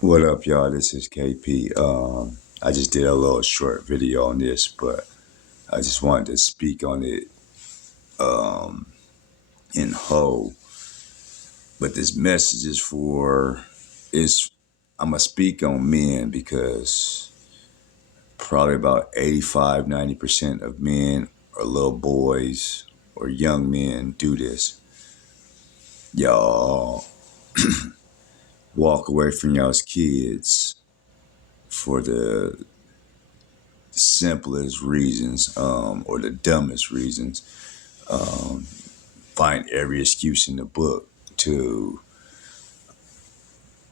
What up, y'all? This is KP. I just did a little short video on this, but I just wanted to speak on it in whole. But this message is for is I'm gonna speak on men because probably about 85, 90% of men or little boys or young men do this. Y'all walk away from y'all's kids for the simplest reasons, or the dumbest reasons. Find every excuse in the book to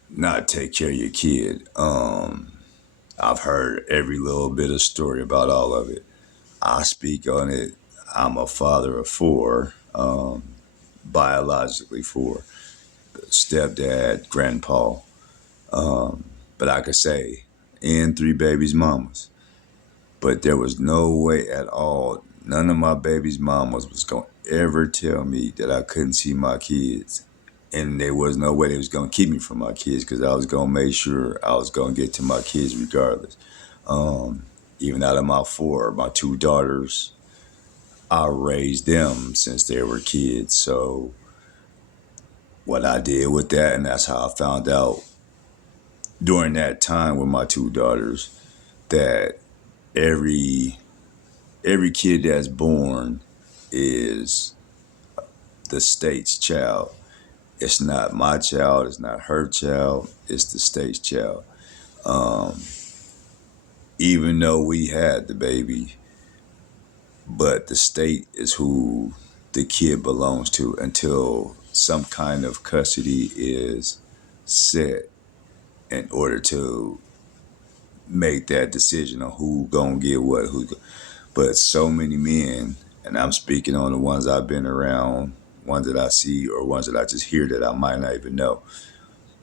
not take care of your kid. I've heard every little bit of story about all of it. I speak on it. I'm a father of four, biologically four, stepdad, grandpa. But I could say, and three babies' mamas. But there was no way at all, none of my baby's mamas was going to ever tell me that I couldn't see my kids. And there was no way they was going to keep me from my kids because I was going to make sure I was going to get to my kids regardless. Even out of my four, my two daughters, I raised them since they were kids. So what I did with that, and that's how I found out during that time with my two daughters, that every every kid that's born is the state's child. It's not my child, it's not her child, it's the state's child. Even though we had the baby, but the state is who the kid belongs to until some kind of custody is set in order to make that decision on who gonna get what. But so many men, and I'm speaking on the ones I've been around, ones that I see, or ones that I just hear that I might not even know.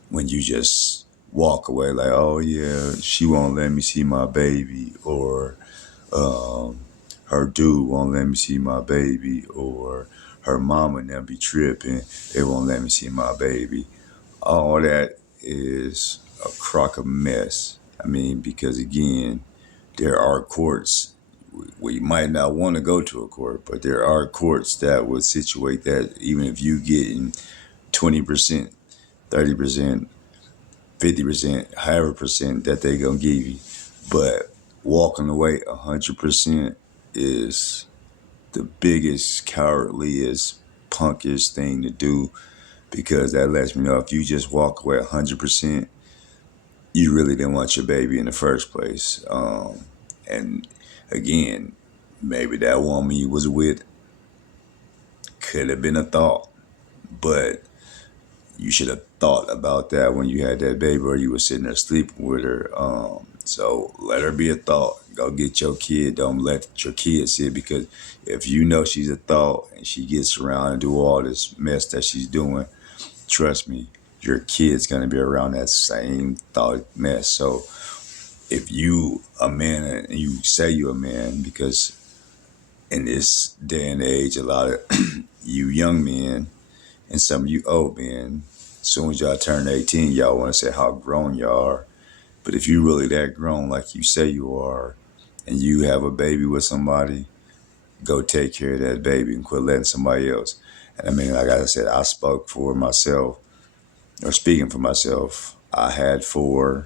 When you just walk away like, oh yeah, she won't let me see my baby, or her dude won't let me see my baby, or her mama and them be tripping, they won't let me see my baby. All that is a crock of mess. I mean, because again, there are courts. We might not want to go to a court, but there are courts that would situate that even if you get in 20%, 30%, 50%, however percent that they gonna give you. But walking away 100% is the biggest, cowardliest, punkish thing to do because that lets me know if you just walk away 100%, you really didn't want your baby in the first place. And again, maybe that woman you was with could have been a thought, but you should have thought about that when you had that baby or you were sitting there sleeping with her. So let her be a thought. Go get your kid. Don't let your kid see it because if you know she's a thought and she gets around and do all this mess that she's doing, trust me, your kid's gonna be around that same thought mess. So if you a man and you say you a man, because in this day and age, a lot of you young men and some of you old men, as soon as y'all turn 18, y'all want to say how grown y'all are. But if you really that grown, like you say you are, and you have a baby with somebody, go take care of that baby and quit letting somebody else. And I mean, like I said, I spoke for myself, or speaking for myself. I had four,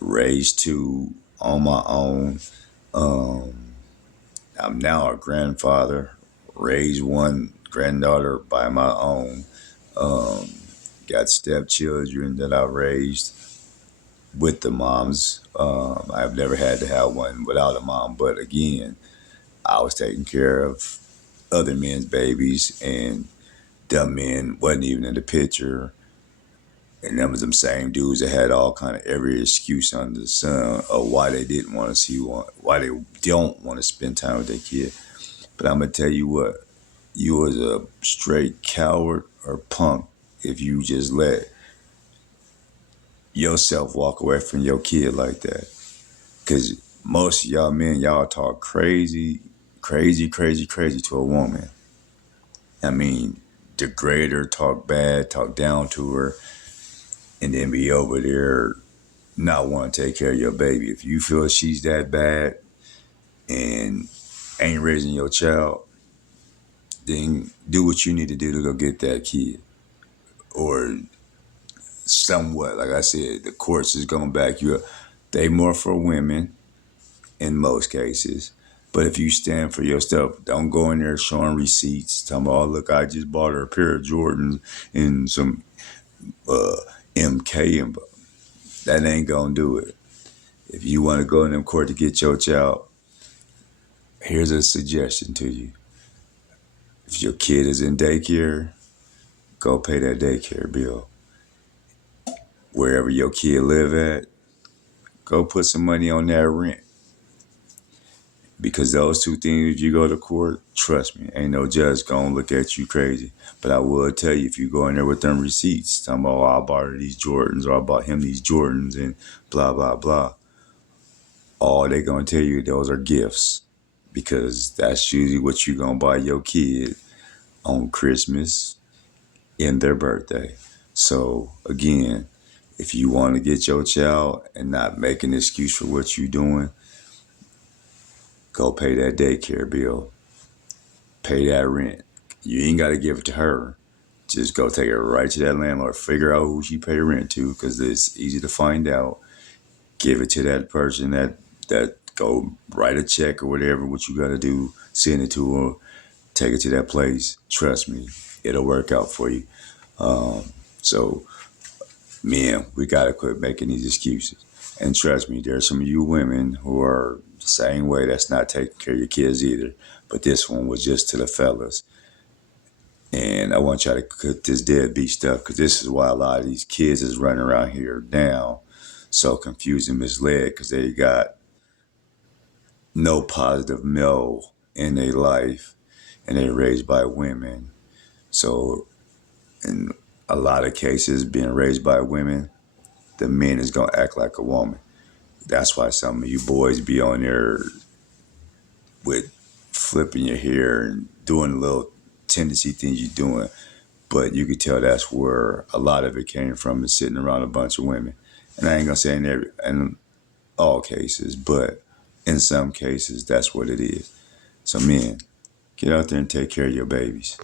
raised two on my own. Um, I'm now a grandfather, raised one granddaughter by my own. Um, got stepchildren that I raised with the moms. I've never had to have one without a mom, but again, I was taking care of other men's babies, and dumb men wasn't even in the picture. And them was them same dudes that had all kind of every excuse under the sun of why they didn't want to see one, why they don't want to spend time with their kid. But I'm gonna tell you what, you was a straight coward or punk if you just let yourself walk away from your kid like that. Cause most of y'all men, y'all talk crazy, crazy, crazy, crazy to a woman. I mean, degrade her, talk bad, talk down to her. and then be over there not want to take care of your baby. If you feel she's that bad and ain't raising your child, then do what you need to do to go get that kid. Or somewhat, like I said, the courts is gonna back you up. They more for women in most cases. But if you stand for your stuff, don't go in there showing receipts, talking about, oh, look, I just bought her a pair of Jordans and some uh, MK, and that ain't gonna do it. If you want to go in them court to get your child, here's a suggestion to you. If your kid is in daycare, go pay that daycare bill. Wherever your kid live at, go put some money on that rent. Because those two things, if you go to court, trust me, ain't no judge gonna look at you crazy. But I will tell you, if you go in there with them receipts, talking about, oh, I bought her these Jordans, or I bought him these Jordans, and blah, blah, blah, all they gonna tell you, those are gifts. Because that's usually what you gonna buy your kid on Christmas and their birthday. So again, if you want to get your child and not make an excuse for what you're doing, go pay that daycare bill, pay that rent. You ain't got to give it to her. Just go take it right to that landlord. Figure out who she pay rent to, because it's easy to find out. Give it to that person that go write a check or whatever, what you got to do. Send it to her. Take it to that place. Trust me, it'll work out for you. So, men, we got to quit making these excuses. And trust me, there's some of you women who are the same way, that's not taking care of your kids either. But this one was just to the fellas. And I want y'all to cut this deadbeat stuff, because this is why a lot of these kids is running around here now so confused and misled, because they got no positive male in their life and they're raised by women. So in a lot of cases, being raised by women, the man is going to act like a woman. That's why some of you boys be on there with flipping your hair and doing little tendency things you're doing. But you could tell that's where a lot of it came from, is sitting around a bunch of women. And I ain't gonna say in all cases, but in some cases, that's what it is. So men, get out there and take care of your babies.